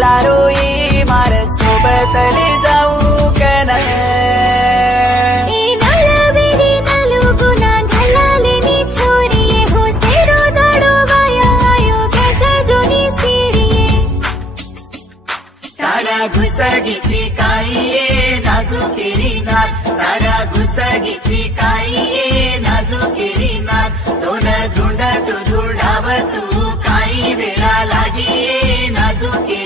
चला रोई मार सोबतली जाऊ कन घुसगीची काळीये नाजुकेरी नात तारा घुसगीची काळीये नाजुकेरी नात दोन धुंड तू धुंडाव तू काही वेळा लागिये नाजुके